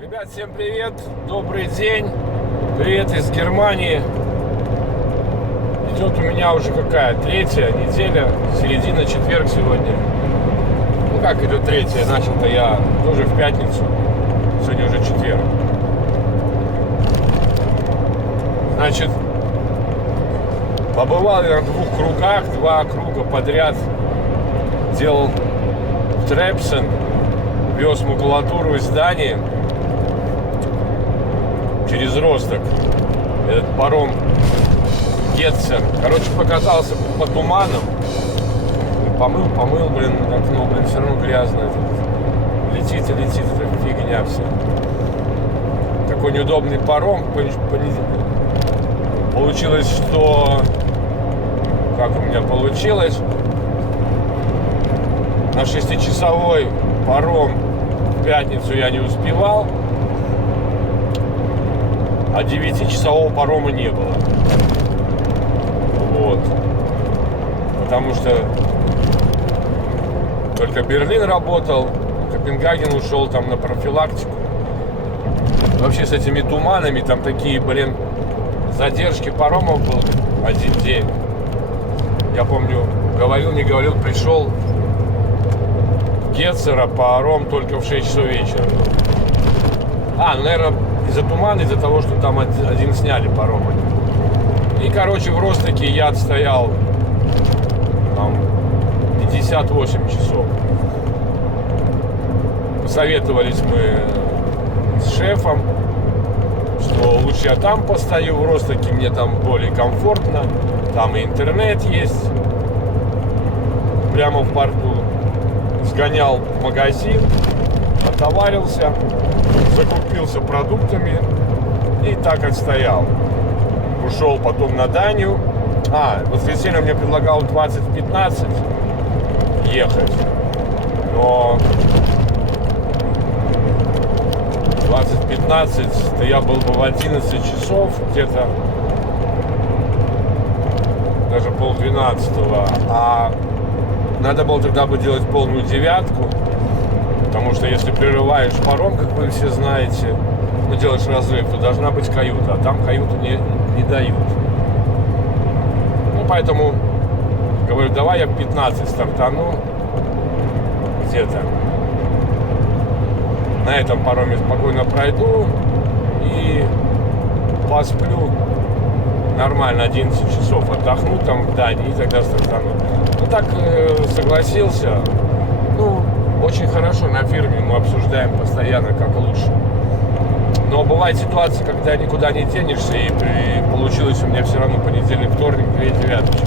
Ребят, всем привет, добрый день, привет из Германии. Идет у меня уже какая, третья неделя, середина, четверг сегодня. Ну как идет третья, начал-то я тоже в пятницу, сегодня уже четверг. Значит, побывал я на двух кругах, два круга подряд делал в Требсен, вез макулатуру из Дании через Росток, этот паром Гетцер. Короче, покатался по туманам, помыл, окно, все равно грязно. Летит и летит, это фигня вся. Такой неудобный паром. Получилось, что... Как у меня получилось? На 6-часовой паром в пятницу я не успевал, а 9-часового парома не было. Вот. Потому что только Берлин работал, Копенгаген ушел там на профилактику. Вообще с этими туманами там такие, задержки паромов был один день. Я помню, говорил, не говорил, пришел Гетцера паром только в 6 часов вечера. Наверное, из-за тумана, из-за того, что там один сняли паром. И, короче, в Ростоке я отстоял там 58 часов. Посоветовались мы с шефом, что лучше я там постою, в Ростоке мне там более комфортно, там и интернет есть, прямо в порту. Сгонял в магазин, отоварился, закупился продуктами и так отстоял. Ушел потом на Данию. В воскресенье мне предлагал 20:15 ехать, но 20:15, то я был бы в 11 часов, где-то даже 11:30, а надо было тогда бы делать полную девятку, потому что если прерываешь паром, как вы все знаете, делаешь разрыв, то должна быть каюта, а там каюту не дают. Поэтому говорю, давай я в 15 стартану где-то. На этом пароме спокойно пройду и посплю нормально 11 часов, отдохну там в Дании и тогда стартану. Так согласился. Очень хорошо на фирме, мы обсуждаем постоянно, как лучше. Но бывает ситуация, когда никуда не денешься, и получилось у меня все равно понедельник, вторник, 2 девяточки.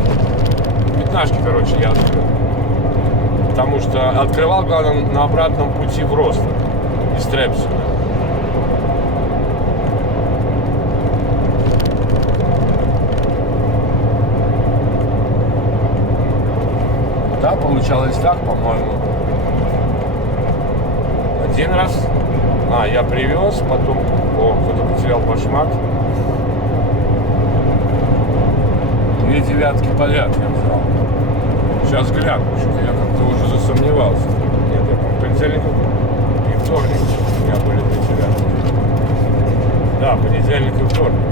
15, я открыл. Потому что открывал, главное, на обратном пути в Росток из Требсена. Да, получалось так, по-моему. Один раз. Я привез, потом... кто-то потерял башмак. 2 девятки подряд я взял. Сейчас гляну, что я как-то уже засомневался. Нет, я помню, понедельник и вторник у меня были 2 девятки. Да, понедельник и вторник.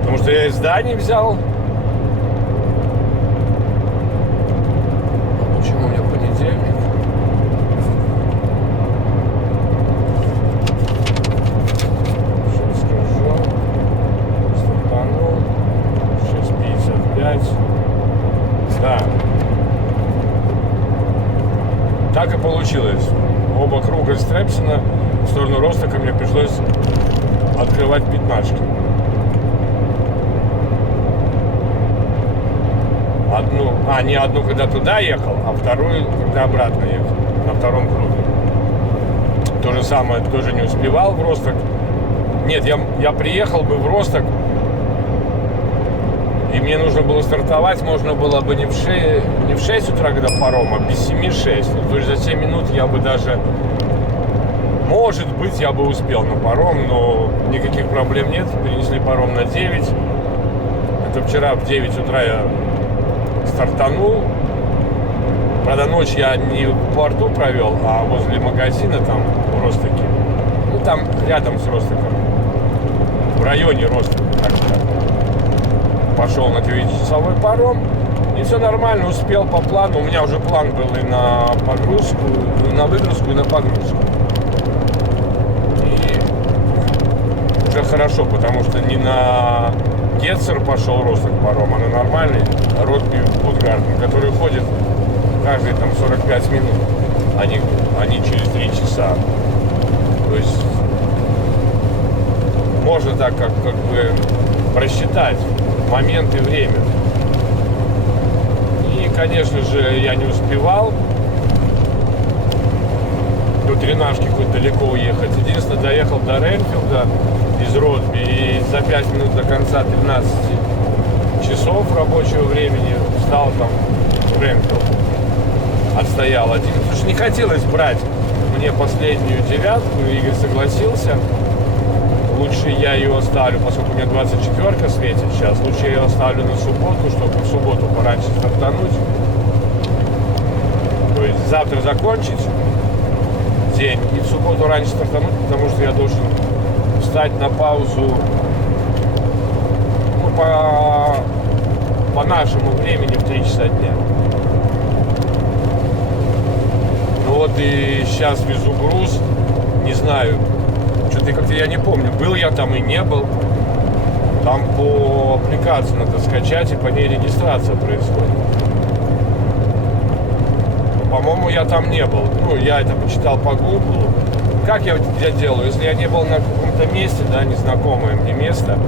Потому что я из Дании взял. Почему у меня понедельник? Да. Так и получилось. Оба круга с Требсена в сторону Ростока мне пришлось открывать 15. Одну, когда туда ехал, а вторую, когда обратно ехал, на втором круге. То же самое, тоже не успевал в Росток. Нет, я приехал бы в Росток, и мне нужно было стартовать, можно было бы не в 6 утра, когда паром, а без 7-6. То есть за 7 минут я бы даже, может быть, я бы успел на паром, но никаких проблем нет. Перенесли паром на 9. Это вчера в 9 утра я стартанул, Правда, ночь я не в порту провел, а возле магазина там в Ростоке. Ну, там рядом с Ростоком. В районе Ростока, так сказать. Пошел на 9-часовой паром. И все нормально, успел по плану. У меня уже план был и на погрузку, и на выгрузку, и на погрузку. И уже хорошо, потому что не на Гетцер пошел Росток паром, а на нормальный Ротби Путгартен, который ходит каждые там 45 минут, а не через 3 часа. То есть можно так как бы просчитать момент и время. И, конечно же, я не успевал до Тринашки хоть далеко уехать. Единственное, доехал до Ренфилда из Ротби и за 5 минут до конца 13 часов рабочего времени встал там в Ренфилд. Отстоял один, потому что не хотелось брать мне последнюю девятку. Игорь согласился. Лучше я ее оставлю, поскольку у меня 24-ка светит сейчас. Лучше я ее оставлю на субботу, чтобы в субботу пораньше стартануть. То есть завтра закончить день и в субботу раньше стартануть, потому что я должен встать на паузу, ну, по нашему времени в 3 часа дня. Ну вот и сейчас везу груз, не знаю, что-то как-то я не помню, был я там и не был. Там по аппликации надо скачать, и по ней регистрация происходит. По-моему, я там не был. Ну, я это почитал по Google. Как я делаю? Если я не был на каком-то месте, да, незнакомое мне место,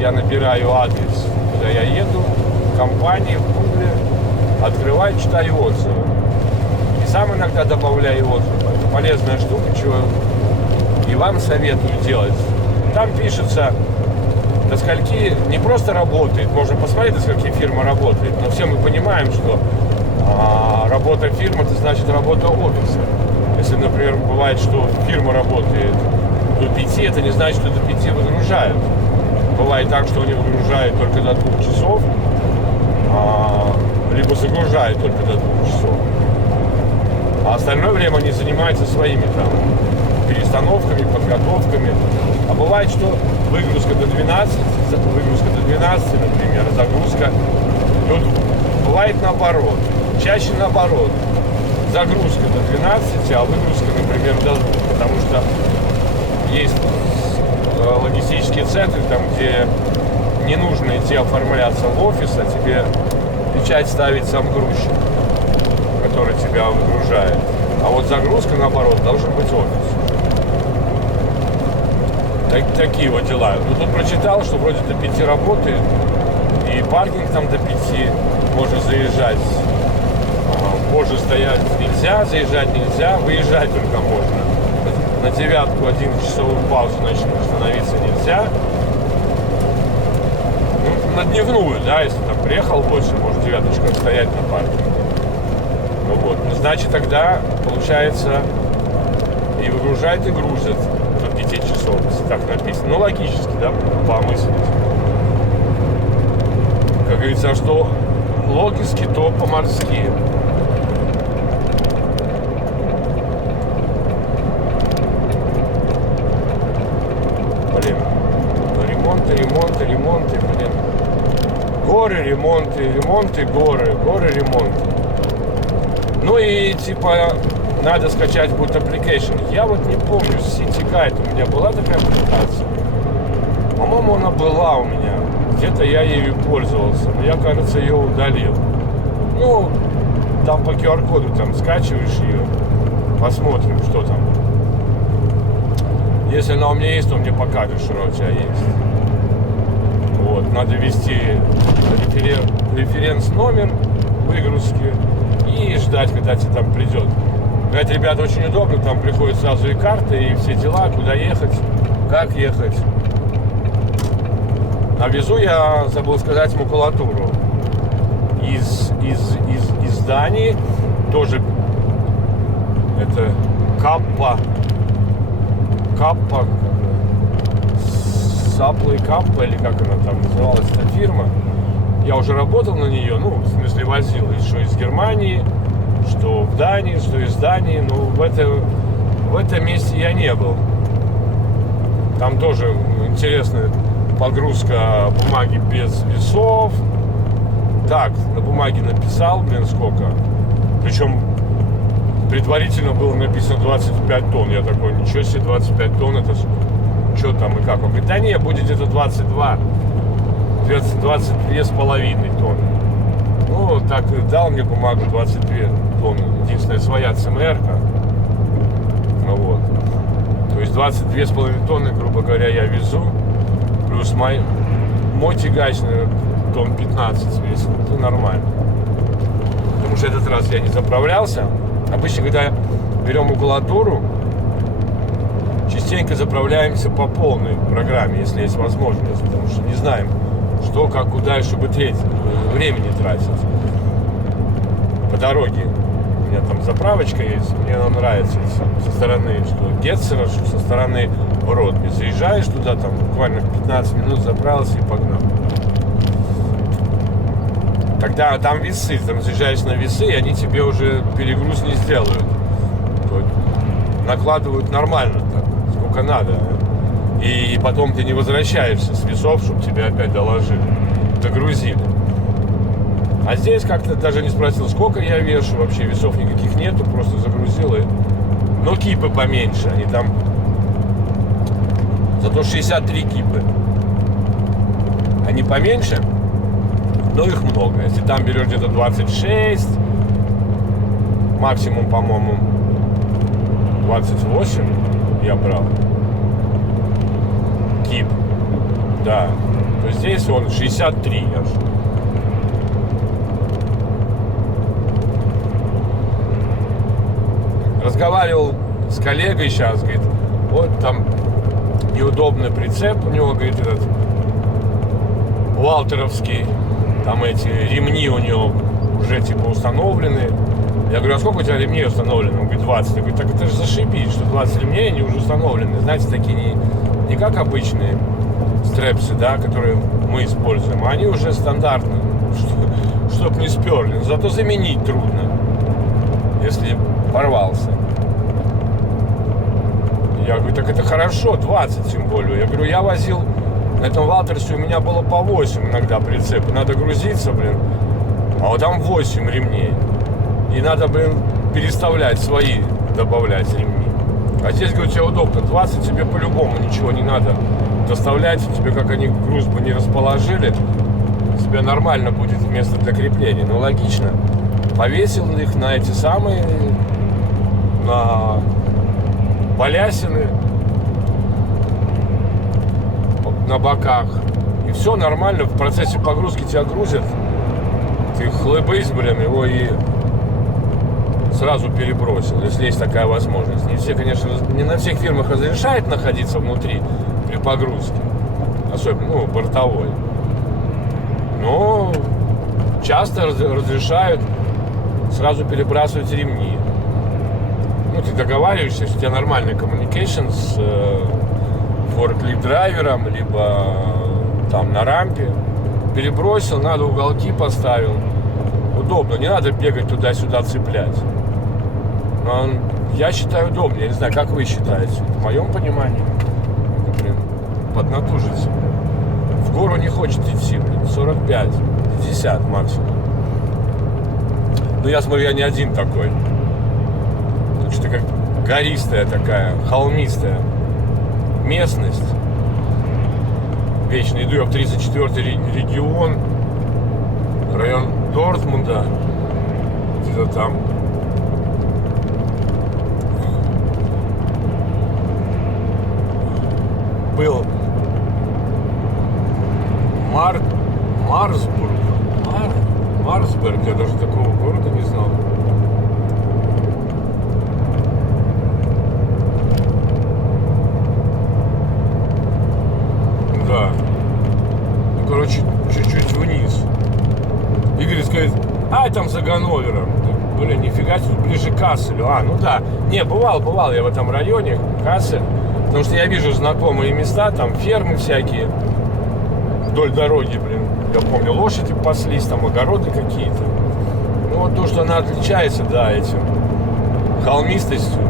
я набираю адрес, куда я еду, в компании, в Google, открываю, читаю отзывы. И сам иногда добавляю отзывы. Это полезная штука, чего и вам советую делать. Там пишется, до скольки не просто работает, можно посмотреть, до скольки фирма работает, но все мы понимаем, что работа фирмы, это значит работа офиса. Если, например, бывает, что фирма работает до 5, это не значит, что до 5 выгружают. Бывает так, что они выгружают только до 2 часов, либо загружают только до 2 часов. А остальное время они занимаются своими там перестановками, подготовками. А бывает, что выгрузка до 12, например, загрузка до 2. Бывает наоборот. Чаще наоборот. Загрузка до 12, а выгрузка, например, до 2. Потому что есть логистические центры, там, где не нужно идти оформляться в офис, а тебе печать ставит сам грузчик, который тебя выгружает. А вот загрузка, наоборот, должен быть офис. Такие вот дела. Ну, тут прочитал, что вроде до 5 работает, и паркинг там до 5 можно заезжать. Позже стоять нельзя, заезжать нельзя, выезжать только можно. На 9-ку 11-часовую паузу остановиться нельзя. Ну, на дневную, да, если там приехал 8, может 9-очка стоять на паркинге. Ну вот, ну, значит тогда получается и выгружает, и грузит до 5 часов, если так написано. Ну, логически, да, помыслить. Как говорится, а что логически, то по-морски. Блин, ремонты, блин. Горы, ремонты, горы, ремонты. Ну и типа надо скачать будет application. Я вот не помню, с City Guide у меня была такая аппликация. По-моему, она была у меня. Где-то я ею пользовался, но я, кажется, ее удалил. Ну, там по QR-коду там скачиваешь ее, посмотрим, что там. Если она у меня есть, то мне покажешь, что она у тебя есть. Вот, надо ввести референс номер выгрузки и ждать, когда тебе там придет. Это, ребята, очень удобно, там приходят сразу и карты, и все дела, куда ехать, как ехать. А везу я, забыл сказать, макулатуру из Дании, тоже это Каппа, Саплы Каппа, или как она там называлась, эта фирма. Я уже работал на нее, ну, в смысле возил еще из Германии, что в Дании, что из Дании. Но в этом месте я не был. Там тоже интересная погрузка бумаги без весов. Так, на бумаге написал, сколько. Причем предварительно было написано 25 тонн. Я такой, ничего себе, 25 тонн, это что там и как? Он говорит, да не, будет где-то 22 с половиной тонны. Ну, так дал мне бумагу 22 тонны. Единственная своя ЦМР-ка. Ну, вот. То есть 22,5 тонны, грубо говоря, я везу. Плюс мой тягач, наверное, тонн 15 весит. Это нормально. Потому что этот раз я не заправлялся. Обычно, когда берем макулатуру, частенько заправляемся по полной программе, если есть возможность. Потому что не знаем, что, как, куда и чтобы времени тратить. По дороге. У меня там заправочка есть, мне она нравится со стороны Гетцера, что со стороны Ротми. Заезжаешь туда, там буквально 15 минут заправился и погнал. Когда там весы, там заезжаешь на весы, и они тебе уже перегруз не сделают. Накладывают нормально так, сколько надо. И потом ты не возвращаешься с весов, чтобы тебя опять доложили, догрузили. А здесь как-то даже не спросил, сколько я вешу, вообще весов никаких нету, просто загрузил и... Но кипы поменьше, они там... Зато 63 кипы. Они поменьше, но их много. Если там берешь где-то 26, максимум, по-моему, 28 я брал. Кип. Да. То здесь он 63 аж. Разговаривал с коллегой сейчас, говорит, вот там неудобный прицеп у него, говорит, этот валтеровский, там эти ремни у него уже типа установлены. Я говорю, а сколько у тебя ремней установлено? Он говорит, 20. Я говорю, так это же зашибись, что 20 ремней, они уже установлены. Знаете, такие не как обычные стрепсы, да, которые мы используем, а они уже стандартные, чтоб не сперли. Зато заменить трудно, если порвался. Я говорю, так это хорошо, 20 тем более. Я говорю, я возил на этом Валтерсе, у меня было по 8 иногда прицепы. Надо грузиться, а вот там 8 ремней. И надо, переставлять свои, добавлять ремни. А здесь, говорю, тебе удобно. 20 тебе по-любому ничего не надо доставлять. Тебе, как они груз бы не расположили, тебе нормально будет место для крепления. Ну, логично. Повесил их на эти самые, на балясины, на боках. И все нормально. В процессе погрузки тебя грузят. Ты хлыбысь, его и сразу перебросил, если есть такая возможность. Не все, конечно, не на всех фирмах разрешает находиться внутри при погрузке, особенно, бортовой. Но часто разрешают сразу перебрасывать ремни. Ты договариваешься, что у тебя нормальный communication с форклифт-драйвером, либо там на рампе. Перебросил, надо уголки поставил. Удобно, не надо бегать туда-сюда, цеплять. Но я считаю удобно, я не знаю, как вы считаете. В моем понимании, поднатужиться. В гору не хочет идти, 45, 50 максимум. Но я смотрю, я не один такой. Тут что-то как гористая такая, холмистая местность. Вечно иду я в 34-й регион, район Дортмунда, где-то там. Был Марсберг, я даже такого города не знал. Да. Чуть-чуть вниз. Игорь говорит, там за Ганновером. Блин, нифига себе, ближе к Касселю. Да. Не, бывал я в этом районе, Кассель. Потому что я вижу знакомые места, там фермы всякие вдоль дороги, Я помню, лошади паслись, там огороды какие-то. Ну вот то, что она отличается, да, этим холмистостью.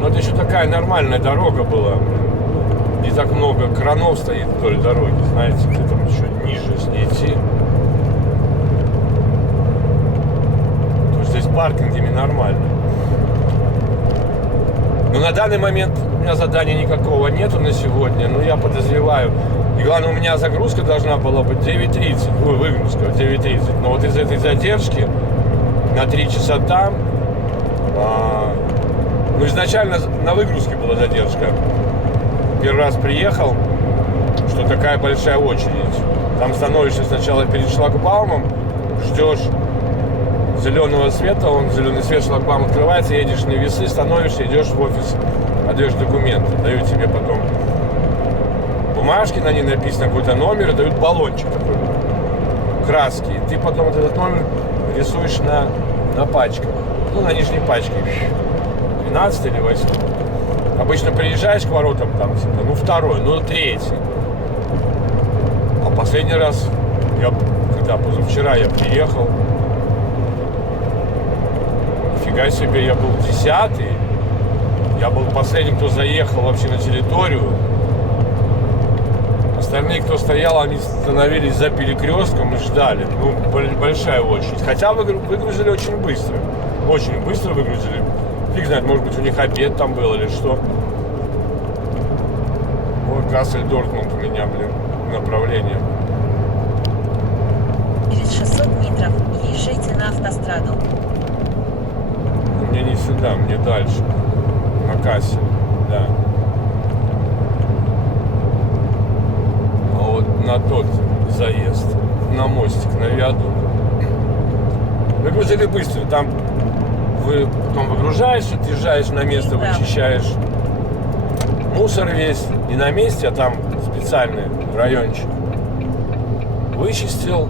Но это еще такая нормальная дорога была. Не так много кранов стоит вдоль дороги, знаете, где там еще ниже с ней идти. То есть здесь паркингами нормально. Но на данный момент у меня задания никакого нету на сегодня, но я подозреваю. И главное, у меня загрузка должна была быть 9:30, ну, выгрузка 9:30. Но вот из этой задержки на 3 часа там, ну, изначально на выгрузке была задержка. Первый раз приехал, что такая большая очередь. Там становишься сначала перед шлагбаумом, ждешь зеленого света, зеленый свет, шлагбаум открывается, едешь на весы, становишься, идешь в офис, отдаешь документы, дают тебе потом бумажки, на них написано какой-то номер, и дают баллончик такой, краски. И ты потом вот этот номер рисуешь на пачках, ну, на нижней пачке, 12 или 8. Обычно приезжаешь к воротам, там, ну, 2-й, ну, 3-й. А последний раз, когда позавчера я приехал, нифига себе, я был 10-й. Я был последним, кто заехал вообще на территорию. Остальные, кто стоял, они становились за перекрестком и ждали. Ну, большая очередь. Хотя выгрузили очень быстро. Очень быстро выгрузили. Фиг знает, может быть, у них обед там был или что. Вот Кассель-Дортмунд у меня, направление. Через 600 метров езжайте на автостраду. Мне не сюда, мне дальше. На Кассель, да. А вот на тот заезд, на мостик, на виадук. Выгрузили быстро, там вы потом выгружаешься, отъезжаешь на место, вычищаешь мусор весь. Не на месте, а там специальный райончик. Вычистил,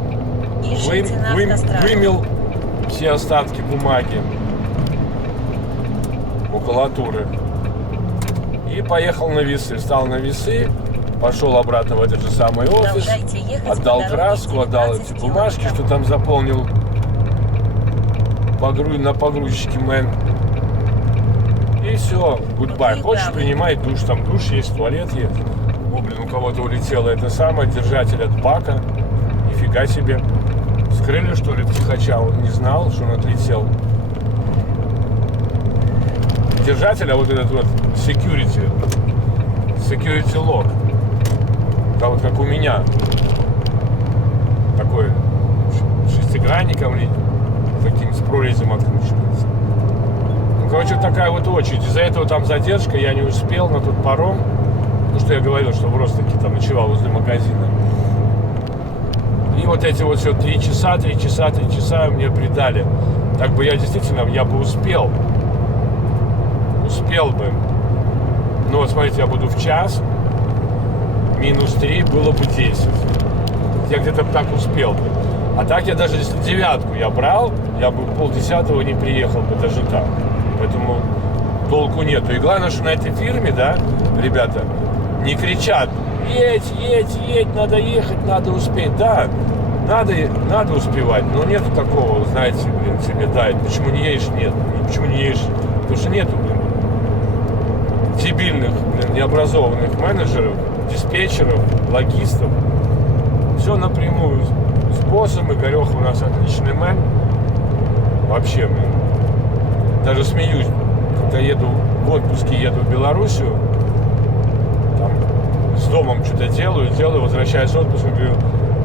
вымел все остатки бумаги, макулатуры. И поехал на весы. Встал на весы, пошел обратно в этот же самый офис, отдал краску, отдал эти бумажки, что там заполнил на погрузчике мэн. И все, гудбай. Хочешь, принимай душ, там душ есть, туалет есть. О, у кого-то улетело это самое, держатель от бака. Нифига себе. Скрыли, что ли, тихача, он не знал, что он отлетел. Держатель, а вот этот вот security lock. Да, вот как у меня. Такой шестигранником или таким с прорезем откручивается. Ну, короче, такая вот очередь. Из-за этого там задержка, я не успел на тот паром. Ну, что я говорил, что в Ростоке там ночевал возле магазина. И вот эти вот все 3 часа мне придали. Так бы я действительно, я бы успел бы. Ну вот смотрите, я буду в час, минус 3 было бы 10. Я где-то так успел бы. А так я даже если 9-ку я брал, я бы 9:30 не приехал бы даже так. Поэтому толку нету. И главное, что на этой фирме, да, ребята, не кричат: едь, надо ехать, надо успеть. Да, надо успевать, но нету такого, знаете, тебе дают. Почему не едешь? Нет. Почему не едешь? Потому что нету, дебильных, необразованных менеджеров, диспетчеров, логистов. Все напрямую с боссом. Игорёх у нас отличный мэн. Вообще, даже смеюсь, когда еду в отпуске, еду в Белоруссию, там с домом что-то делаю, возвращаюсь с отпуска,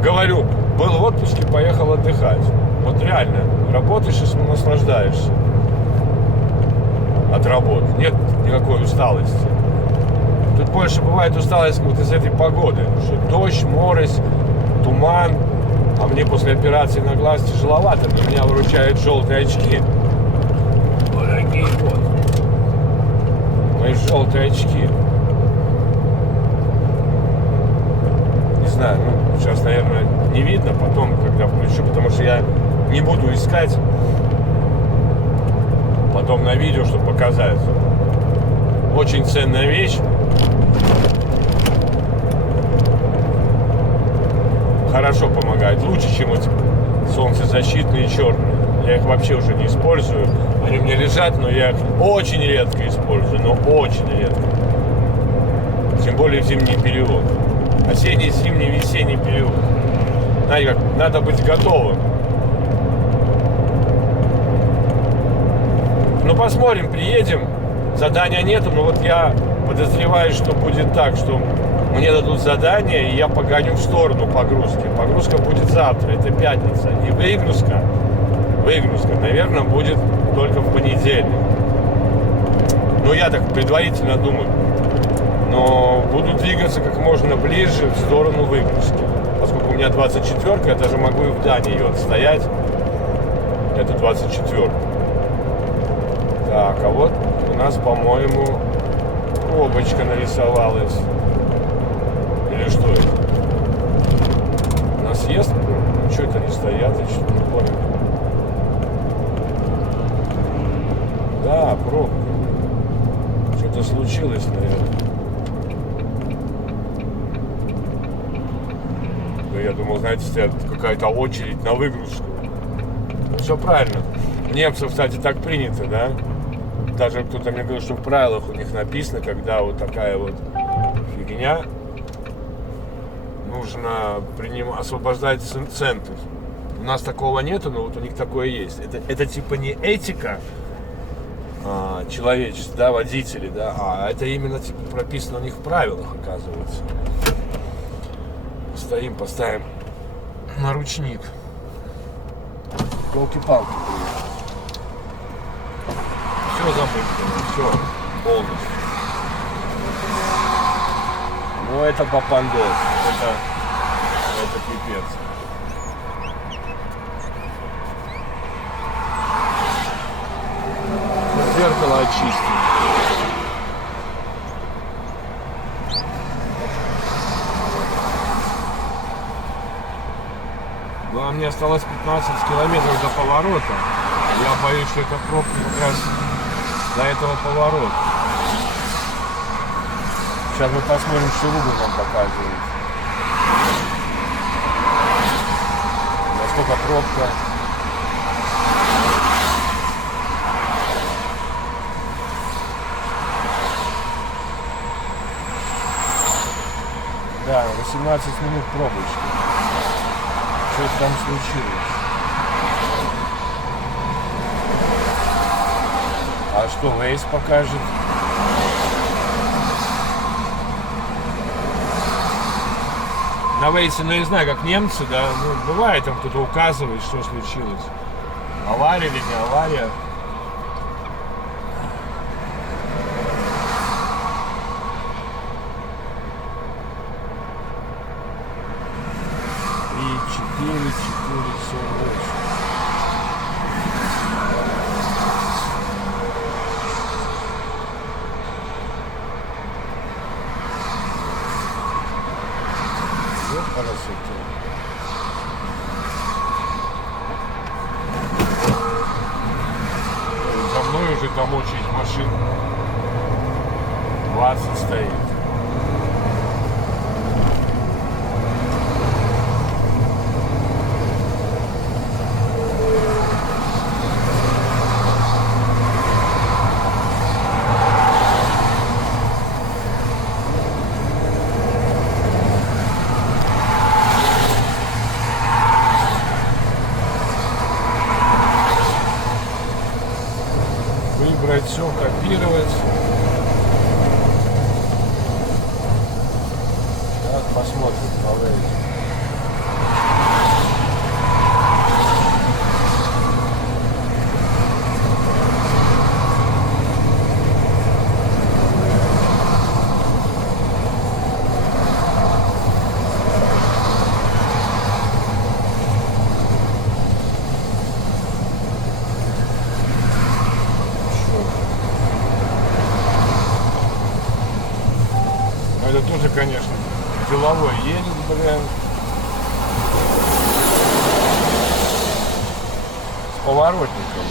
говорю, был в отпуске, поехал отдыхать. Вот реально, работаешь и наслаждаешься от работы. Нет никакой усталости. Тут больше бывает усталость вот из этой погоды. Что дождь, морось, туман. А мне после операции на глаз тяжеловато. Но меня выручают желтые очки. Вот такие вот. Мои желтые очки. Не знаю, ну, сейчас, наверное, не видно. Потом, когда включу, потому что я не буду искать потом на видео, чтобы показать. Очень ценная вещь. Хорошо помогает. Лучше, чем эти солнцезащитные черные. Я их вообще уже не использую. Они у меня лежат, но я их очень редко использую, но очень редко. Тем более в зимний период. Осенний, зимний, весенний период. Знаете как, надо быть готовым. Ну посмотрим, приедем. Задания нету, но вот я подозреваю, что будет так, что мне дадут задание, и я погоню в сторону погрузки. Погрузка будет завтра, это пятница. И выгрузка, наверное, будет только в понедельник. Ну, я так предварительно думаю. Но буду двигаться как можно ближе в сторону выгрузки. Поскольку у меня 24-ка, я даже могу и вдаль ее отстоять. Это 24-ка. Так, а вот у нас, по-моему, пробочка нарисовалась. Или что это? У нас съезд? Что это они стоят? Я что-то не понял. Да, пробка. Что-то случилось, наверное. Да я думал, знаете, стоят какая-то очередь на выгрузку. Ну, все правильно. У немцев, кстати, так принято, да? Даже кто-то мне говорил, что в правилах у них написано, когда вот такая вот фигня, нужно освобождать центр. У нас такого нету, но вот у них такое есть. Это типа не этика человечества, да, водителей, да, а это именно типа прописано у них в правилах, оказывается. Поставим на ручник. Елки-палки. Все забыто, все полностью. Ну это папандос, это пипец. Зеркало очистить. Ну, а мне осталось 15 километров до поворота. Я боюсь, что эта пробка как раз до этого поворота. Сейчас мы посмотрим, что Google нам показывает. Насколько пробка. Да, 18 минут пробочки. Что там случилось? А что Waze покажет? На Waze, ну я не знаю, как немцы, да, ну, бывает там кто-то указывает, что случилось. Авария или не авария. И 4, 4, 48. Вот красота. За мной уже там очередь машин 20 стоит. Выбрать все, копировать. Сейчас посмотрим по Waze. Это тоже, конечно, деловой едет, блин. С поворотником.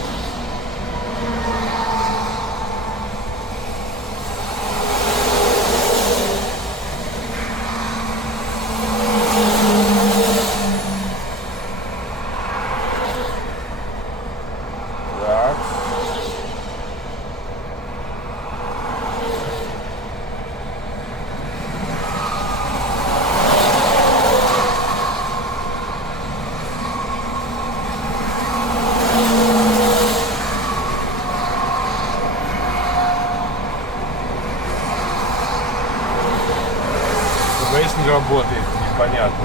работает, непонятно.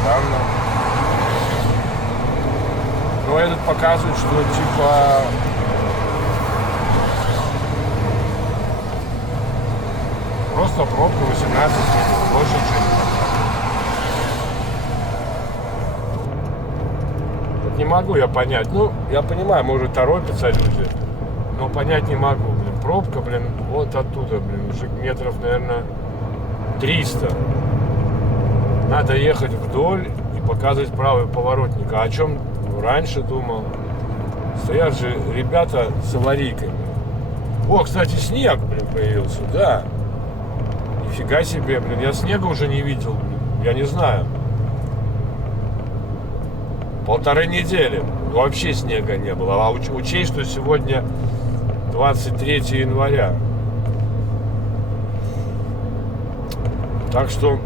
Странно. Но этот показывает, что типа просто пробка 18 минут, больше ничего не показывает. Вот не могу я понять. Ну, я понимаю, может торопятся люди, но понять не могу, блин. Пробка, блин, вот оттуда, блин, уже метров, наверное, 300. Надо ехать вдоль и показывать правый поворотник. А о чем раньше думал? Стоят же ребята с аварийками. О, кстати, снег, блин, появился, да. Нифига себе, блин, я снега уже не видел, блин. Я не знаю. 1,5 недели вообще снега не было. А учесть, что сегодня 23 января. Так что,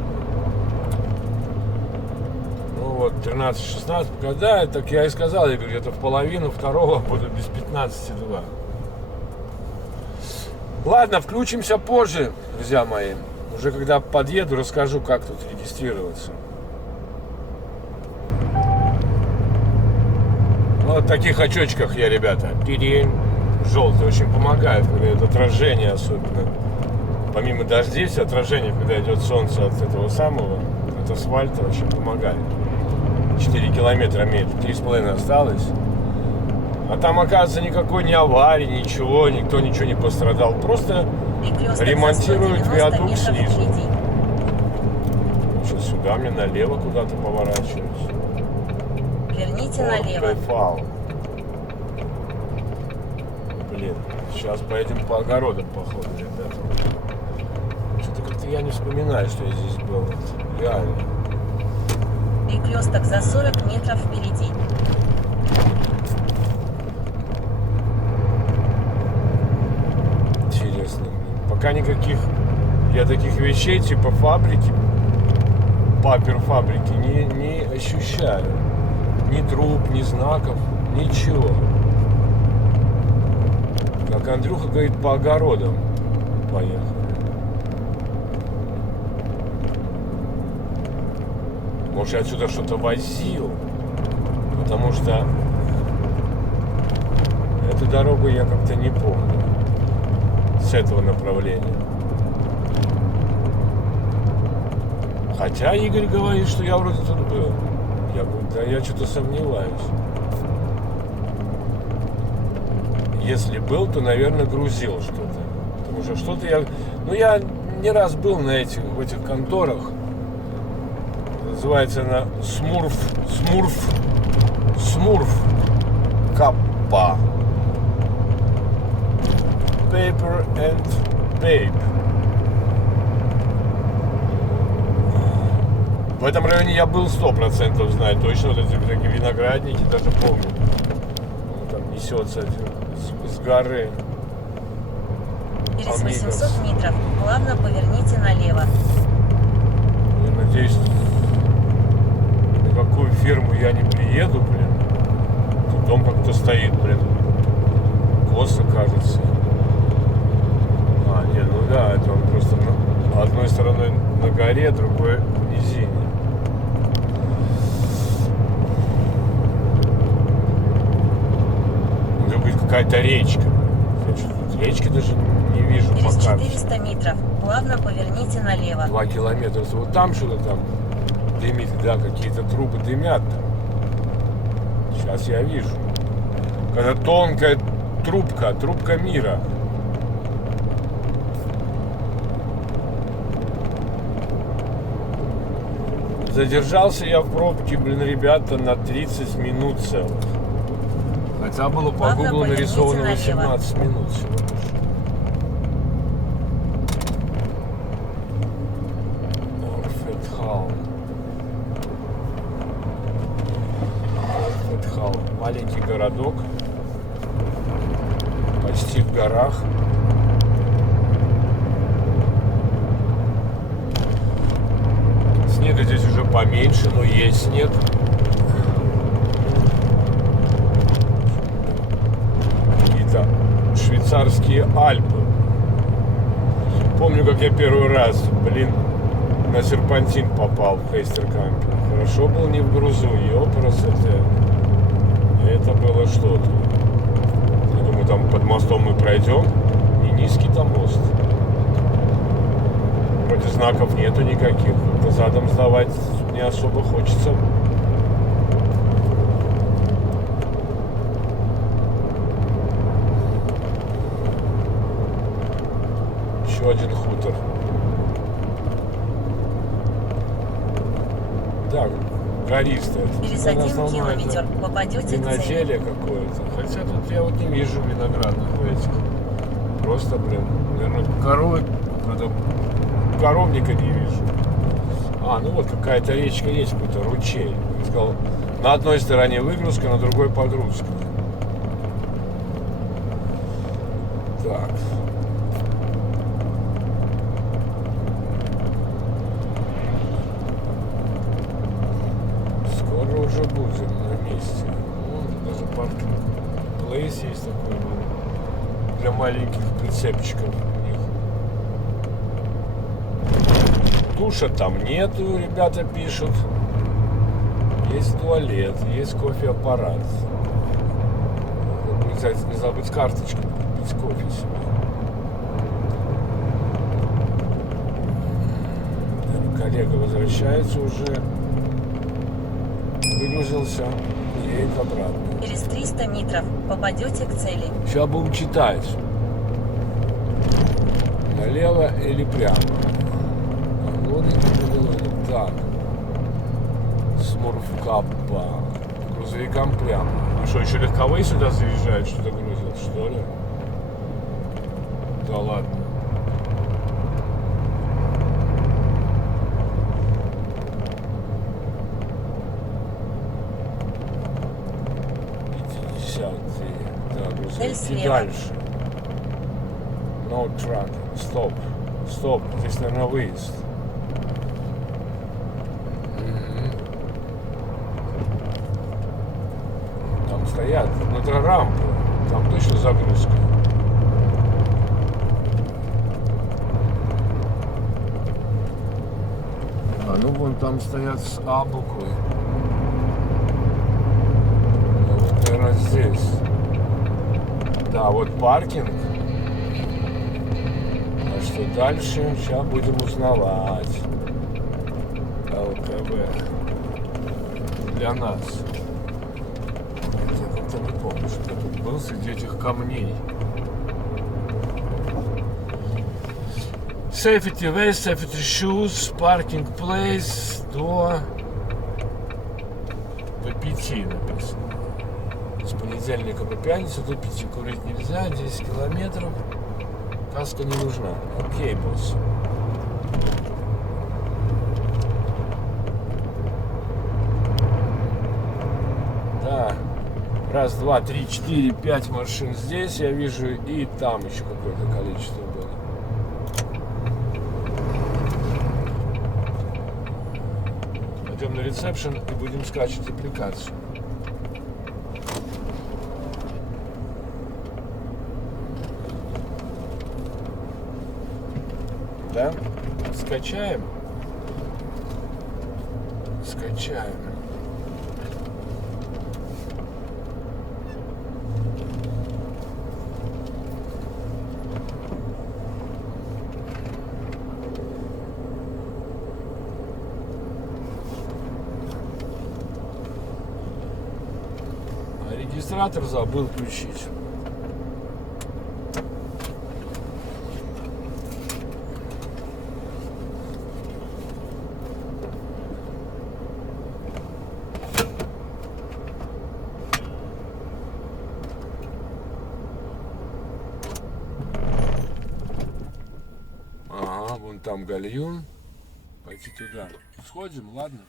ну вот, 13-16, когда, так я и сказал, я говорю, где-то в половину второго буду без 15,2. Ладно, включимся позже, друзья мои. Уже когда подъеду, расскажу, как тут регистрироваться. Вот в таких очочках я, ребята. Пирень. Желтый очень помогает, когда это отражение особенно. Помимо дождей, все отражение, когда идет солнце от этого самого, от асфальта, очень помогает. 4 километра метр, 3,5 осталось. А там, оказывается, никакой не аварии, ничего, никто ничего не пострадал. Просто ремонтируют виадук снизу. Сейчас сюда мне налево куда-то поворачивать. Верните налево. Фау. Блин, сейчас поедем по огородам, походу, ребята. Что-то как-то я не вспоминаю, что я здесь был. Реально. Перекресток за 40 метров впереди. Интересно, блин. Пока никаких я таких вещей типа фабрики, папер фабрики не ощущаю. Ни труб, ни знаков, ничего. Как Андрюха говорит, по огородам поехали. Может, я отсюда что-то возил, потому что эту дорогу я как-то не помню с этого направления. Хотя Игорь говорит, что я вроде тут был. Я говорю, да я что-то сомневаюсь. Если был, то, наверное, грузил что-то. Потому что что-то я... Ну, я не раз был в этих конторах. Называется она Смурф Каппа. Paper and Pape. В этом районе я был 100%, знаю точно, вот эти такие виноградники, даже помню. Он там несется с горы. Через 800 метров плавно поверните налево. Я надеюсь, на какую фирму я не приеду, блин. Тут дом как-то стоит, блин. Косо, кажется. А, нет, ну да, это он просто одной стороной на горе, другой в низине. Это будет какая-то речка. Я что-то речки даже не вижу Через пока. 400 метров плавно поверните налево. 2 километра. Вот там что-то там дымит, да, какие-то трубы дымят там. Сейчас я вижу. Когда тонкая трубка мира. Задержался я в пробке, блин, ребята, на 30 минут целых. Хотя было по Ладно, гуглу поверните нарисовано налево. 18 минут всего лишь. Орфетхал. Маленький городок. Почти в горах. Снега здесь уже поменьше, но есть снег. Какие-то швейцарские Альпы. Помню, как я первый раз, блин, на серпантин попал в Хейстеркампе. Хорошо был не в грузу, ёпросоте. Это было что-то. Я думаю, там под мостом мы пройдем. Не низкий там мост. Вроде знаков нету никаких. Как-то задом сдавать не особо хочется. Еще один хутор. Так, гористое. Через 1 километр попадете к цели. Виноделие какое-то. Хотя тут я вот не вижу виноградных этих. Просто, наверное, коровы. Коровника не вижу. Ну вот какая-то речка есть, какой-то ручей. Я сказал, на одной стороне выгрузка, на другой погрузка. Так. Скоро уже будем на месте. Даже паркинг-плейс есть такой для маленьких прицепчиков. Душа там нету, ребята пишут. Есть туалет, есть кофе-аппарат. Не забыть карточку, купить кофе себе. Коллега возвращается уже. Выгрузился, едет обратно. Через 300 метров попадете к цели. Сейчас будем читать. Налево или прямо. Так. Смурфкапа. Грузовикам прямо. А что, еще легковые сюда заезжают, что-то грузят, что ли? Да ладно. Да, грузовики дальше. No truck. Стоп. Стоп. Здесь, наверное, выезд. Там стоят. Ну, это рампа. Там точно загрузка. Ну вон там стоят с А буквы. Вот, наверное, здесь. Да, вот паркинг. А что дальше? Сейчас будем узнавать. ЛКВ. Для нас. Я как-то не помню, что я тут был среди этих камней. Safety vest, safety shoes, parking place до по 5 написано. С понедельника по пятницу до 5 курить нельзя, 10 километров. Каска не нужна. Окей, босс. Да. Раз, два, три, четыре, 5 машин здесь я вижу, и там еще какое-то количество было. Пойдем на ресепшн и будем скачивать аппликацию. Да? Скачаем. Скачаем. А регистратор забыл включить. Ага, вон там гальюн. Пойти туда. Сходим, ладно?